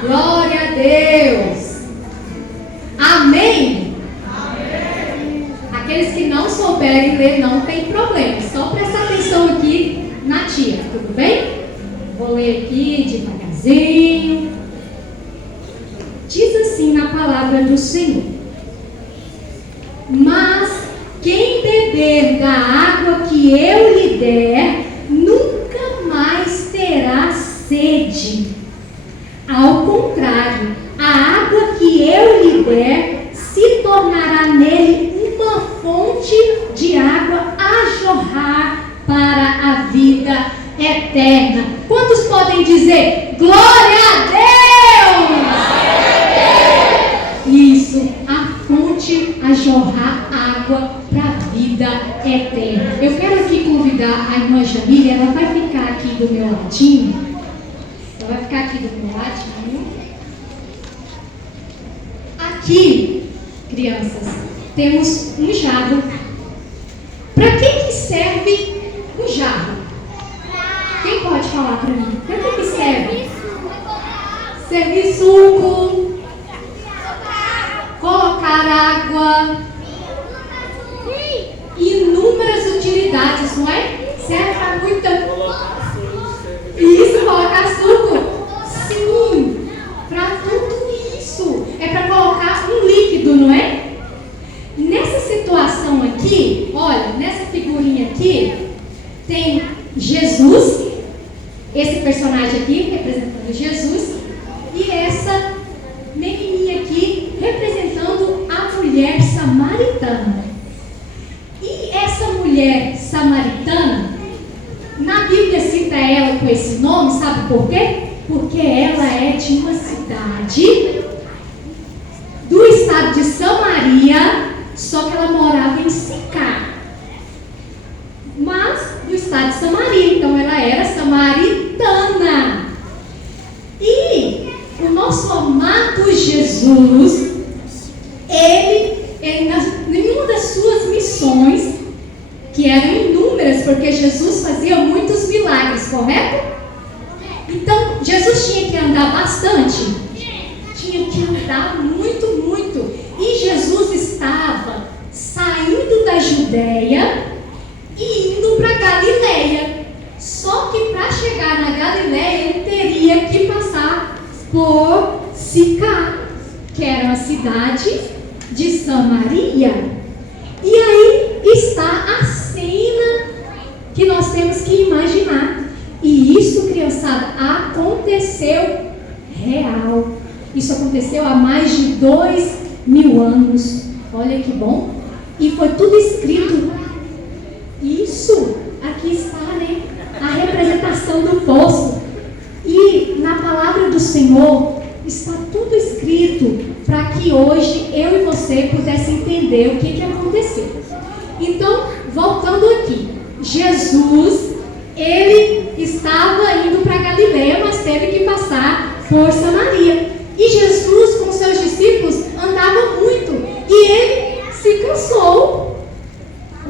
Glória a Deus! Amém? Amém. Aqueles que não souberem ler não tem problema, só prestar atenção aqui na tia, tudo bem? Vou ler aqui devagarzinho. Diz assim na palavra do Senhor: mas quem beber da água que eu lhe der, nunca mais terá sede. Ao contrário, a água que eu lhe der se tornará nele uma fonte de água a jorrar para a vida eterna. Quantos podem dizer glória a Deus? Isso, a fonte a jorrar água para a vida eterna. Eu quero aqui convidar a irmã Jamília, ela vai ficar aqui do meu ladinho. Ela vai ficar aqui do meu ladinho. Aqui, crianças, temos um jarro. Para que serve um jarro? Quem pode falar para mim? Para que serve? Servir suco, colocar água, inúmeras utilidades, não é? Serve para muita. Isso, colocar suco? Sim, para tudo isso. É para colocar um líquido, não é? Nessa situação aqui, olha, nessa figurinha aqui, tem Jesus, esse personagem aqui representando Jesus, e essa menininha aqui representando a mulher samaritana. E essa mulher samaritana, na Bíblia cita ela com esse nome, sabe por quê? Porque ela é de uma cidade do estado de Samaria, só que ela morava em Sicar, mas do estado de Samaria, então ela era samaritana. E o nosso amado Jesus, ele nenhuma das suas missões, que eram inúmeras, porque Jesus fazia muitos milagres, correto? Então, Jesus tinha que andar bastante, tinha que andar muito, muito. E Jesus estava saindo da Judéia e indo para Galileia. Só que para chegar na Galileia, ele teria que passar por Sicar, que era a cidade de Samaria. E aí está a cena que nós temos que imaginar. E isso, criançada, aconteceu real. Isso aconteceu há mais de 2000 anos. Olha que bom. E foi tudo escrito. Isso, aqui está, né? A representação do poço. E na palavra do Senhor está tudo escrito para que hoje eu e você pudessem entender o que aconteceu. Então, voltando aqui, Jesus, ele estava indo para Galileia, mas teve que passar por Samaria. E Jesus, com seus discípulos, andava muito. E ele se cansou.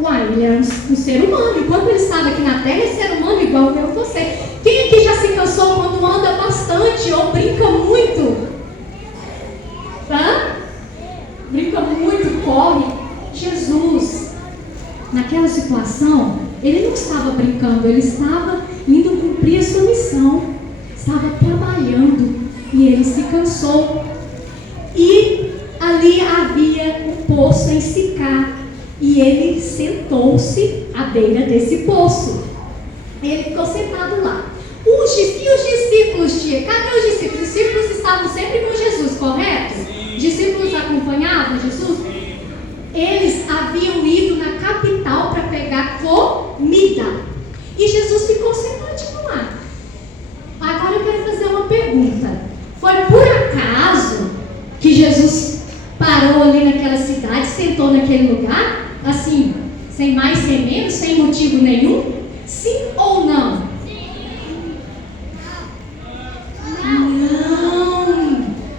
Uai, ele era um ser humano. Enquanto ele estava aqui na terra, ele era ser humano igual eu e você. Quem aqui já se cansou quando anda bastante ou brinca muito? Hã? Brinca muito, corre. Jesus, naquela situação, ele não estava brincando, ele estava indo cumprir a sua missão. Estava trabalhando e ele se cansou. E ali havia um poço em Sicar. E ele sentou-se à beira desse poço. Ele ficou sentado lá. E os discípulos, tia? Cadê os discípulos? Os discípulos estavam sempre com Jesus, correto? Os discípulos acompanhavam Jesus? Eles haviam ido na capital para pegar comida. E Jesus ficou sentadinho lá. Agora eu quero fazer uma pergunta. Foi por acaso que Jesus parou ali naquela cidade, sentou naquele lugar? Assim, sem mais, sem menos, sem motivo nenhum? Sim ou não?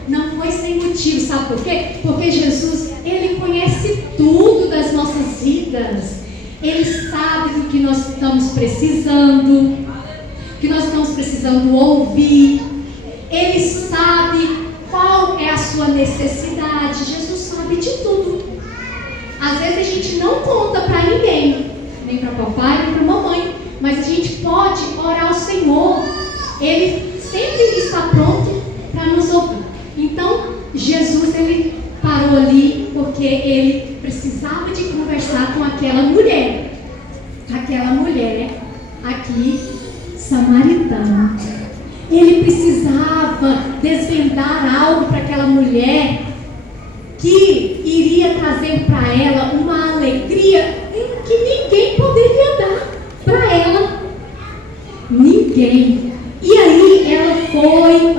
Não foi sem motivo, sabe por quê? Porque Jesus, ele conhece tudo das nossas vidas. Ele sabe do que nós estamos precisando, que nós estamos precisando ouvir. Ele sabe qual é a sua necessidade. Jesus sabe de tudo. Às vezes a gente não conta para ninguém, nem para papai, nem para mamãe, mas a gente pode orar ao Senhor. Ele sempre está pronto para nos ouvir. Então, Jesus, ele parou ali porque ele precisava de conversar com aquela mulher aqui, samaritana. Ele precisava desvendar algo para aquela mulher que iria trazer para ela uma alegria que ninguém poderia dar para ela. Ninguém. E aí ela foi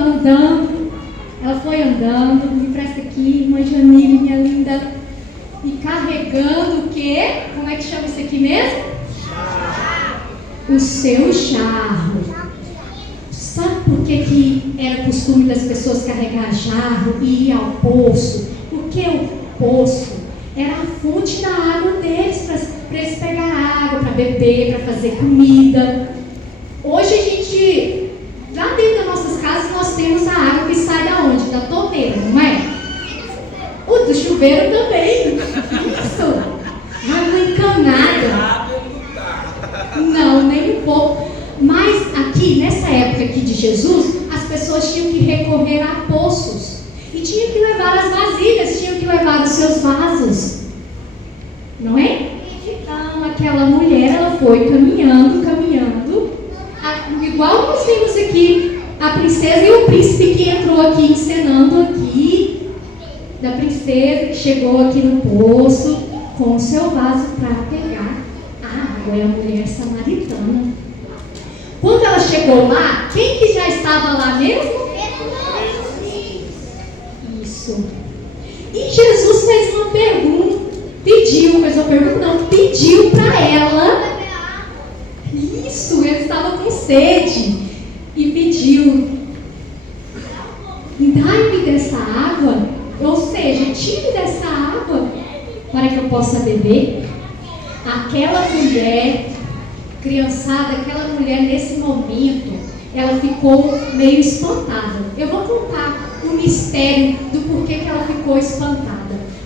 andando, me presta aqui, irmã Jamile, minha linda, e carregando o quê? Como é que chama isso aqui mesmo? O seu jarro. Sabe por que era costume das pessoas carregar jarro e ir ao poço? Porque o poço era a fonte da água deles, para eles pegar água, para beber, para fazer comida. Hoje a gente, lá dentro das nossas casas, nós temos a água que sai da onde? Da torneira, não é? O do chuveiro também. Isso. Água encanada. Não, nem um pouco. Mas aqui, nessa época aqui de Jesus, as pessoas tinham que recorrer a poços. E tinham que levar as vasilhas, tinham que levar os seus vasos. Não é? Então, aquela mulher, ela foi caminhando, igual nós vimos aqui, a princesa e o príncipe que entrou aqui, encenando aqui, da princesa que chegou aqui no poço, com o seu vaso para pegar a água, é a mulher samaritana. Quando ela chegou lá, quem que já estava lá mesmo? Isso. E Jesus fez uma pergunta, pediu para ela. Isso, ele estava com sede e pediu: dai-me dessa água, ou seja, tire dessa água para que eu possa beber. Aquela mulher, criançada, aquela mulher nesse momento, ela ficou meio espantada. Eu vou contar o mistério do porquê que ela ficou espantada.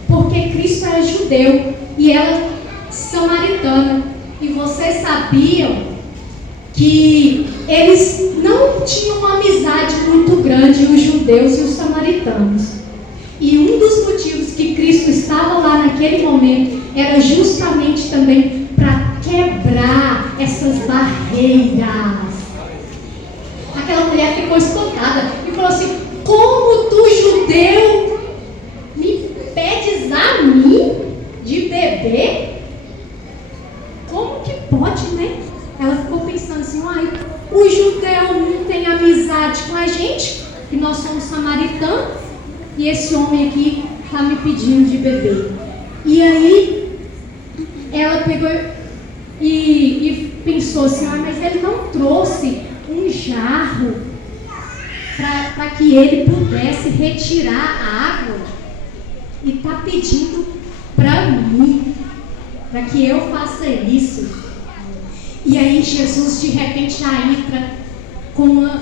Porque Cristo era judeu e ela samaritana. E vocês sabiam que eles não tinham uma amizade muito grande, os judeus e os samaritanos. E um dos motivos que Cristo estava lá naquele momento era justamente também para quebrar essas barreiras. Aquela mulher ficou espantada e falou assim: como tu, judeu, me pedes a mim de beber? Como que pode, né? Ela ficou pensando assim: o judeu não tem amizade com a gente, que nós somos samaritanos, e esse homem aqui está me pedindo de beber. E aí ela pegou e pensou assim: mas ele não trouxe um jarro para que ele pudesse retirar a água, e está pedindo para mim, para que eu faça isso. E aí Jesus de repente já entra com uma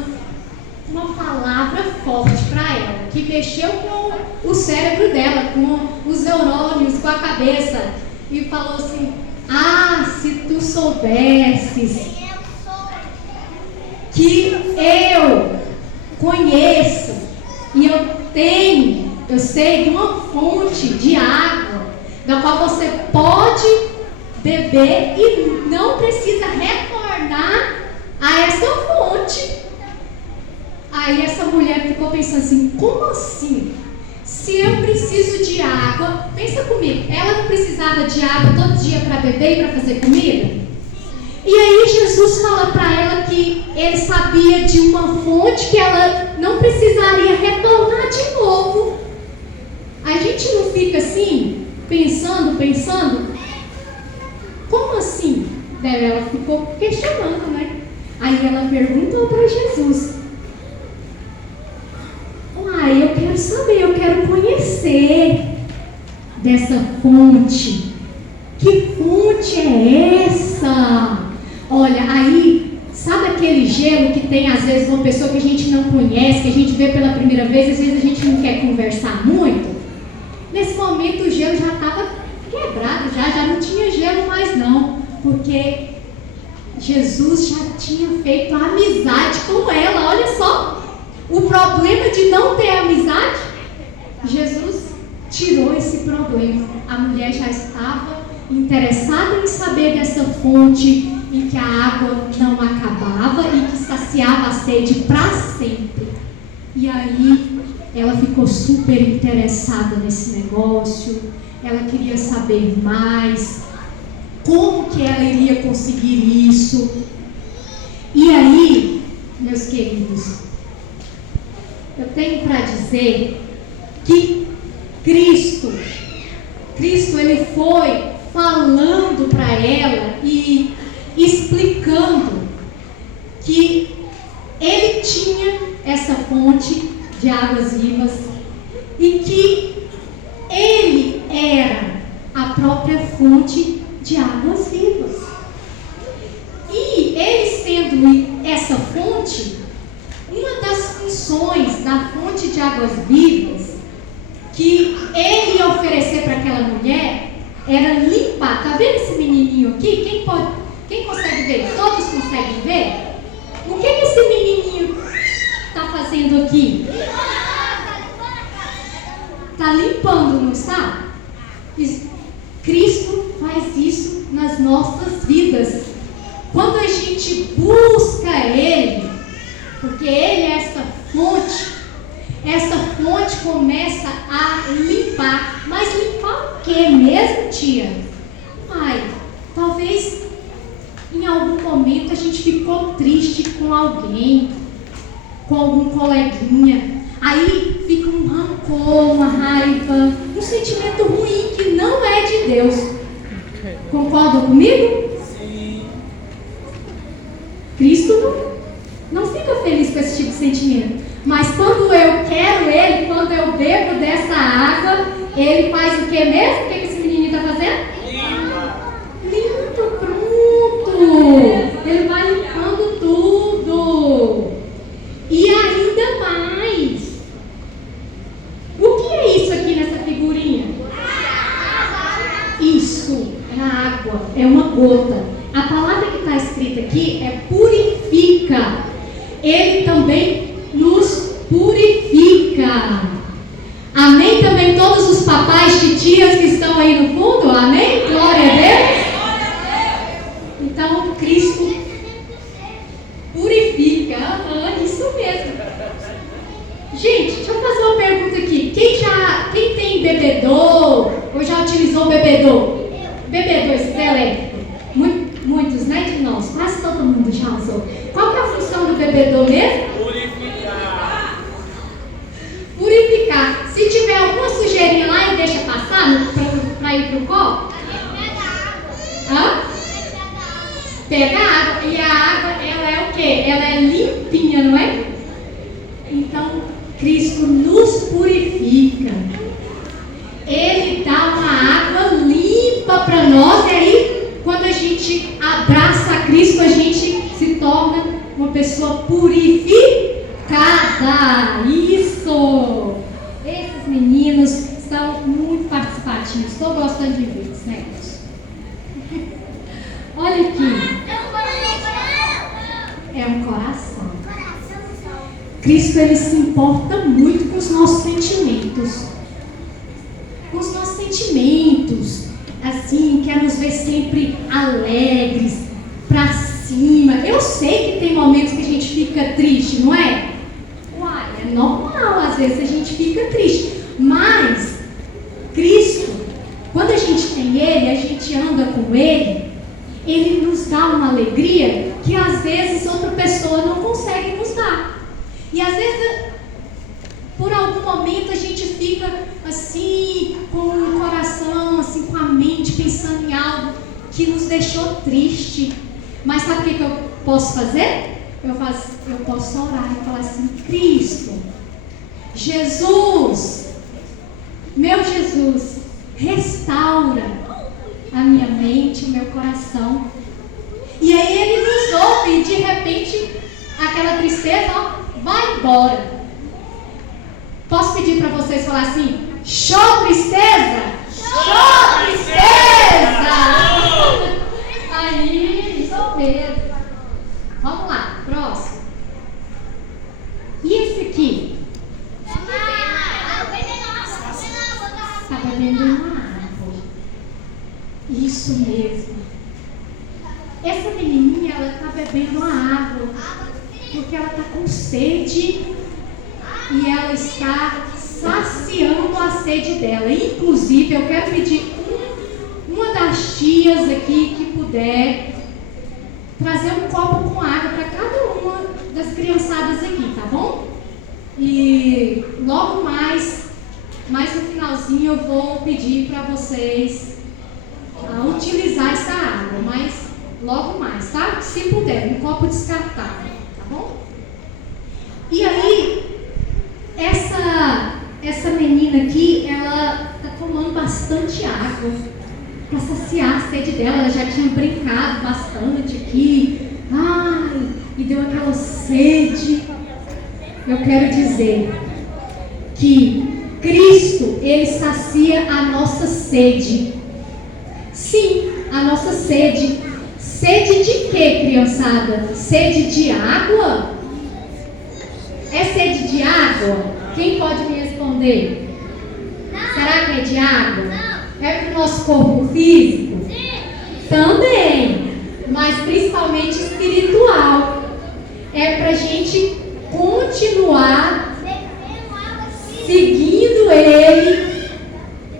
palavra forte para ela, que mexeu com o cérebro dela, com os neurônios, com a cabeça, e falou assim: se tu soubesses que eu conheço e eu sei de uma fonte de água da qual você pode beber e não precisa retornar a essa fonte. Aí essa mulher ficou pensando assim: como assim? Se eu preciso de água, pensa comigo, ela não precisava de água todo dia para beber e para fazer comida? E aí Jesus fala para ela que ele sabia de uma fonte que ela não precisaria retornar de novo. A gente não fica assim, pensando, como assim? Daí ela ficou questionando, né? Aí ela perguntou para Jesus: eu quero saber, eu quero conhecer dessa fonte. Que fonte é essa? Olha, aí, sabe aquele gelo que tem, às vezes, uma pessoa que a gente não conhece, que a gente vê pela primeira vez, às vezes a gente não quer conversar muito? Nesse momento o gelo já estava quebrado, já não tinha gelo mais não, porque Jesus já tinha feito amizade com ela. Olha só, o problema de não ter amizade, Jesus tirou esse problema. A mulher já estava interessada em saber dessa fonte em que a água não acabava e que saciava a sede para sempre. E aí ela ficou super interessada nesse negócio, ela queria saber mais, como que ela iria conseguir isso. E aí, meus queridos, eu tenho para dizer que Cristo ele foi falando para ela e explicando que ele tinha essa fonte de águas vivas e que ele era a própria fonte de águas vivas. E ele sendo essa fonte, uma das funções da fonte de águas vivas que ele ia oferecer para aquela mulher era limpar. Tá vendo esse menininho aqui? Quem consegue ver? Todos conseguem ver? O que esse menininho está fazendo aqui? Está limpando, não está? Cristo faz isso nas nossas vidas. Quando a gente busca Ele, porque Ele é essa fonte começa a limpar. Mas limpar o que mesmo, tia? Talvez em algum momento a gente ficou triste com alguém, com algum coleguinha. Aí fica um rancor, uma raiva, um sentimento ruim que não é de Deus. Concordam comigo? Sim. Cristo não fica feliz com esse tipo de sentimento. Mas quando eu quero Ele, quando eu bebo dessa água, Ele faz o que mesmo? O que esse menininho está fazendo? Limpa, pronto. Ele vai limpando tudo. E ainda mais. O que é isso aqui nessa figurinha? Isso é a água, é uma gota. A palavra que está escrita aqui é purifica. Ele também nos purifica. Amém? Também todos os papais, titias que estão aí no fundo, amém? Glória a Deus. Então, Cristo purifica. Isso mesmo. Gente, deixa eu fazer uma pergunta aqui. Quem tem bebedor ou já utilizou bebedor? Bebedor elétrico? Muitos, né, de nós? Quase todo mundo já usou. Qual que é a função do bebedor mesmo? Purificar. Se tiver alguma sujeirinha lá, ele deixa passar para ir para o copo? Pega água. E a água, ela é o quê? Ela é limpinha, não é? Então, Cristo nos purifica. Ele dá uma água limpa para nós. E aí, quando a gente abraça a Cristo, a gente se torna uma pessoa purificada. Isso! Esses meninos são muito participativos. Estou gostando de ver esse negócio. Olha aqui. É um coração. Cristo, ele se importa muito com os nossos sentimentos. Com os nossos sentimentos. Assim, quer nos ver sempre alegres, pra cima. Eu sei que tem momentos que a gente fica triste, não é? É normal, às vezes a gente fica triste. Mas, Cristo, quando a gente tem Ele, a gente anda com Ele, Ele nos dá uma alegria que às vezes outra pessoa não consegue nos dar. E às vezes, por algum momento, a gente fica assim, com o coração, assim, com a mente, pensando em algo que nos deixou triste. Mas sabe o que eu posso fazer? Eu posso orar e falar assim: Cristo, Jesus, meu Jesus, restaura a minha mente, o meu coração. E aí Ele nos ouve e de repente aquela tristeza, ó, vai embora. Posso pedir para vocês falar assim: show tristeza! Show tristeza! Aí, isso mesmo. Vamos lá, próximo. E esse aqui? Está bebendo uma água. Isso mesmo. Essa menininha, ela está bebendo uma água porque ela está com sede e ela está saciando a sede dela. Inclusive, eu quero pedir uma das tias aqui que puder trazer um copo com água para cada uma das criançadas aqui, tá bom? E logo mais no finalzinho, eu vou pedir para vocês utilizar essa água, mas logo mais, tá? Se puder, um copo descartável, tá bom? E aí, essa menina aqui, ela tá tomando bastante água para saciar a sede dela. Ela já tinha brincado bastante aqui. Ai, e deu aquela sede. Eu quero dizer que Cristo, Ele sacia a nossa sede. Sim, a nossa sede. Sede de quê, criançada? Sede de água? É sede de água? Quem pode me responder? Não. Será que é de água? Não. É para o nosso corpo físico? Sim. Também, mas principalmente espiritual. É para a gente continuar seguindo Ele,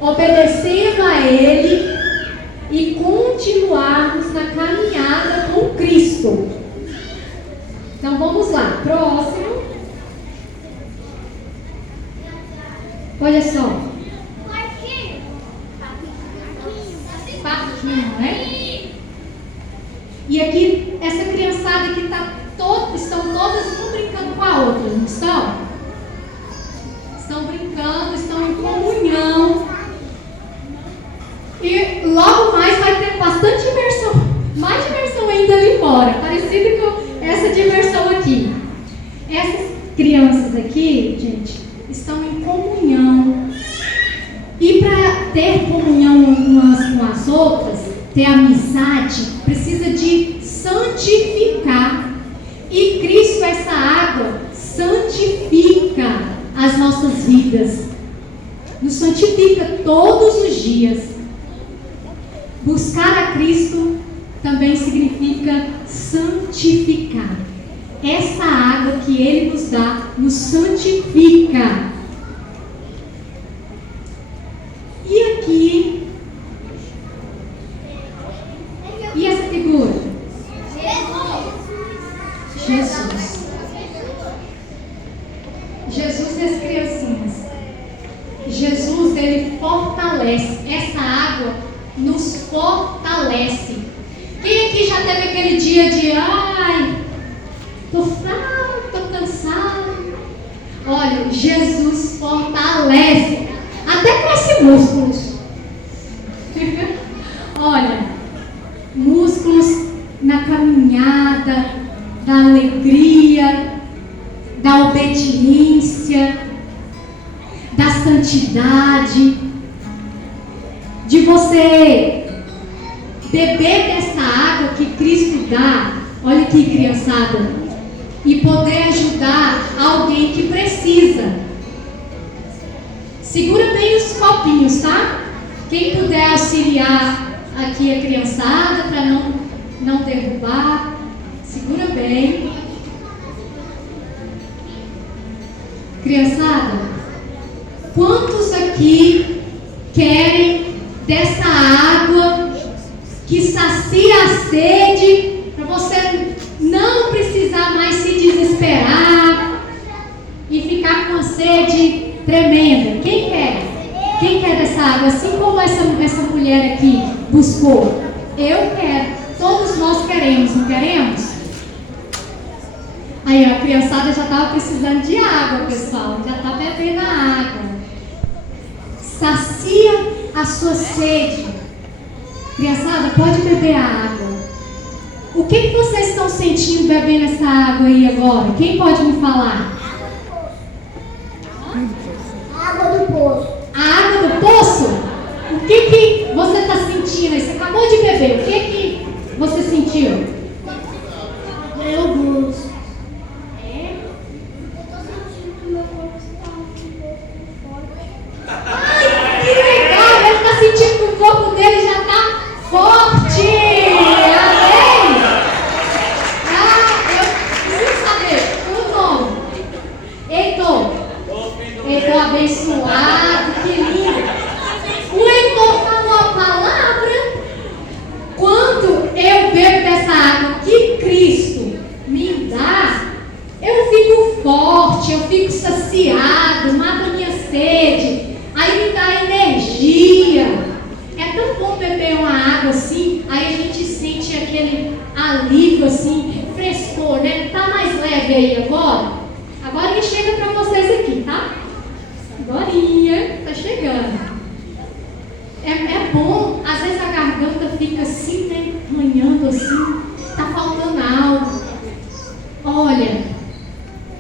obedecendo a Ele e continuarmos na caminhada com Cristo. Então vamos lá, próximo. Olha só. Parquinho, né? E aqui, essa criançada que estão todas uma brincando com a outra, não estão? Estão brincando, estão em comunhão. E logo mais vai ter bastante diversão. Mais diversão ainda ali fora. Parecido com essa diversão aqui. Essas crianças aqui, gente, estão em comunhão. E para ter comunhão umas com as outras, ter amizade, precisa de santificar. E Cristo, essa água, santifica as nossas vidas. Nos santifica todos os dias. Buscar a Cristo também significa santificar. Essa água que Ele nos dá nos santifica. E aqui, e essa figura? Jesus. Jesus e as criancinhas. Jesus, Ele fortalece. Essa água nos fortalece. Quem aqui já teve aquele dia de tô fraco, tô cansado? Olha, Jesus fortalece. Até cresce músculos. Olha, músculos na caminhada, da alegria, da obediência, da santidade, de você beber dessa água que Cristo dá. Olha aqui, criançada, e poder ajudar alguém que precisa. Segura bem os copinhos, tá? Quem puder auxiliar aqui a criançada para não derrubar, segura bem. Criançada, quantos aqui querem dessa água que sacia a sede, para você não precisar mais se desesperar e ficar com a sede tremenda? Quem quer? Quem quer dessa água? Assim como essa mulher aqui buscou. Eu quero. Todos nós queremos, não queremos? Aí a criançada já estava precisando de água, pessoal. Já está bebendo a água. Sacia a sua sede. Criançada, pode beber a água. O que vocês estão sentindo bebendo essa água aí agora? Quem pode me falar? Água do poço. A água do poço? O que você está sentindo aí? Você acabou de beber. O que você sentiu? Meu Deus. É? Eu tô sentindo que meu corpo está um pouco forte. Ai, que legal! Ele está sentindo que o corpo dele já está forte! Amém? Eu preciso saber o nome. Heitor abençoado, que lindo! O Heitor falou a palavra. Quando eu bebo dessa água que Cristo me dá, eu fico forte, eu fico saciado, mato a minha sede, aí me dá energia. É tão bom beber uma água assim, aí a gente sente aquele alívio assim, frescor, né? Tá mais leve aí agora? Agora ele chega para vocês aqui, tá? Agorinha, tá chegando. É bom, às vezes a garganta fica assim, né? Ranhando assim, tá faltando algo. Olha,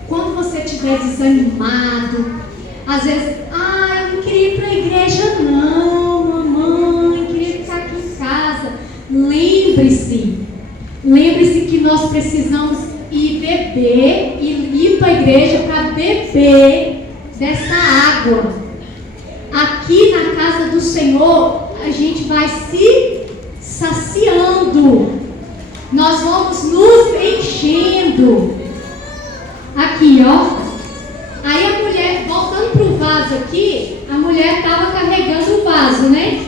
quando você estiver desanimado, às vezes, eu não queria ir para a igreja não, mamãe, queria ficar aqui em casa. Lembre-se que nós precisamos ir beber e ir para a igreja para beber dessa água. Aqui na casa do Senhor, a gente vai se saciando. Nós vamos nos enchendo. Aqui, ó. Aí a mulher, voltando para o vaso aqui, a mulher estava carregando o vaso, né?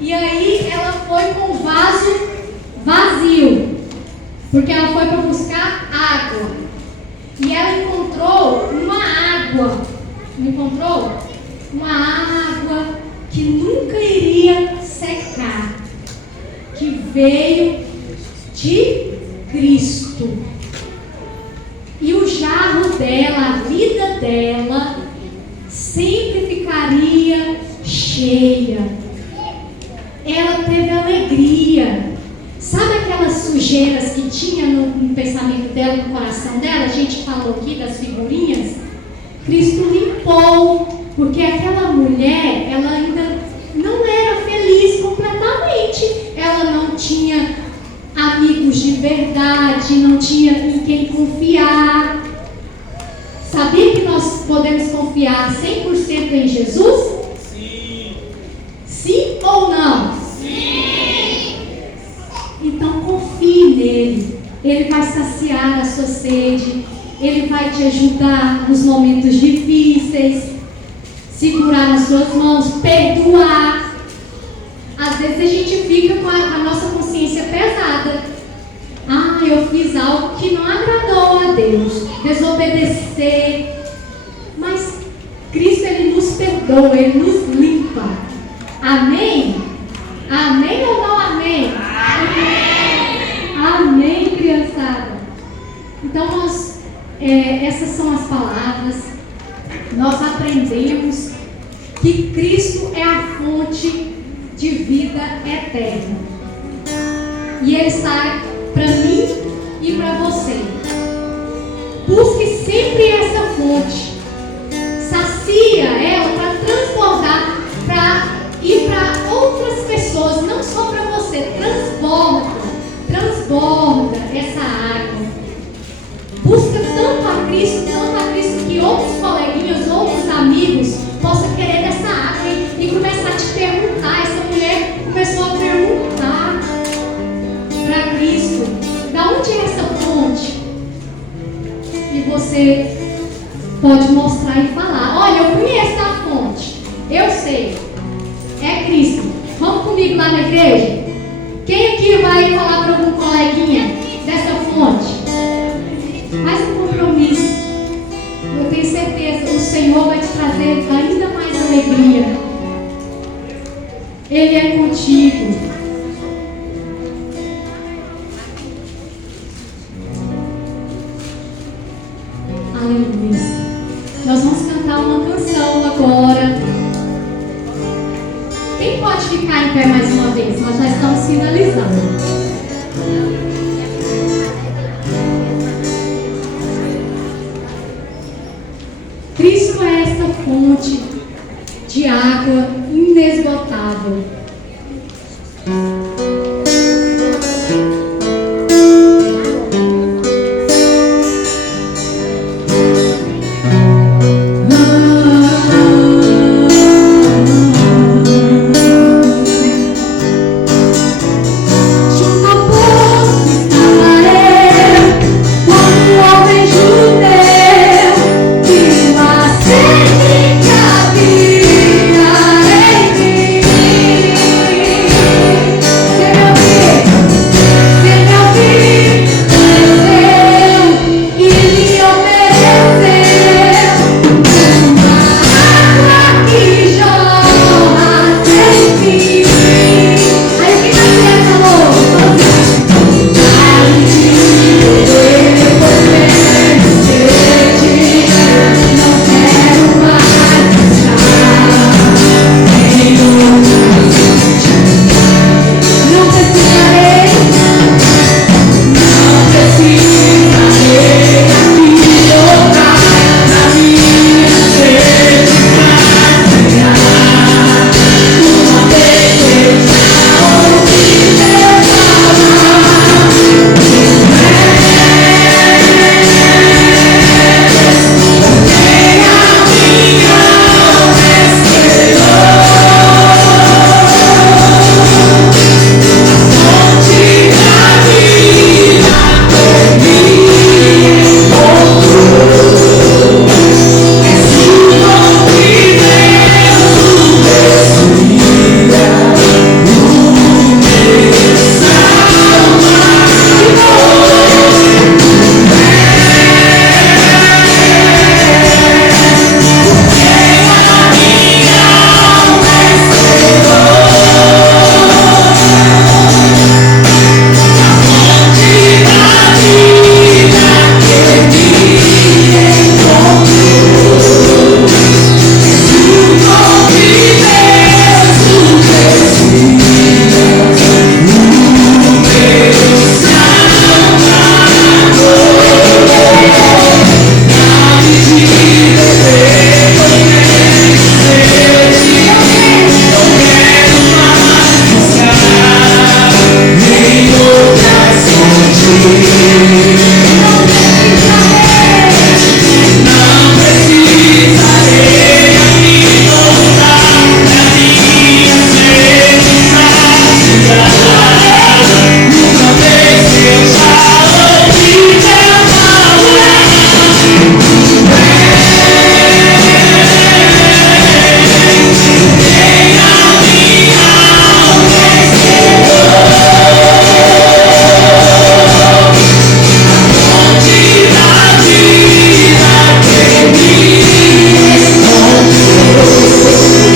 E aí ela foi com o vaso vazio, porque ela foi para buscar água. E ela encontrou uma água. Não encontrou? Uma água que nunca iria secar, que veio de Cristo. E o jarro dela, a vida dela, sempre ficaria cheia. Ela teve alegria. Sabe aquelas sujeiras que tinha no pensamento dela, no coração dela? A gente falou aqui das figurinhas. Cristo limpou, porque aquela mulher, ela ainda não era feliz completamente. Ela não tinha amigos de verdade, não tinha em quem confiar. Sabia que nós podemos confiar 100% em Jesus? Sim. Sim ou não? Sim. Então confie nele. Ele vai saciar a sua sede. Ele vai te ajudar nos momentos difíceis, segurar nas suas mãos, perdoar. Às vezes a gente fica com a nossa consciência pesada. Eu fiz algo que não agradou a Deus, desobedecer. Mas Cristo, Ele nos perdoa, Ele nos limpa. Amém? Amém ou não amém? Amém, amém, criançada. Então essas são as palavras. Nós aprendemos que Cristo é a fonte de vida eterna. E Ele está para mim e para você. Busque sempre essa fonte. Sacia ela para transbordar, para ir para outras pessoas, não só para você. Transborda essa água. Busca tanto a Cristo que outros coleguinhas, outros amigos possam querer dessa água e começar a te perguntar. Essa mulher começou a perguntar para Cristo: da onde é essa fonte? E você pode mostrar e falar: olha, eu conheço a fonte, eu sei, é Cristo. Vamos comigo lá na igreja? Quem aqui vai falar para algum coleguinha dessa fonte? Faz um compromisso. Eu tenho certeza, o Senhor vai te trazer ainda mais alegria. Ele é contigo. Aleluia. Nós vamos cantar uma canção agora. Quem pode ficar em pé mais uma vez? Nós já estamos finalizando. Cristo é essa fonte de água inesgotável.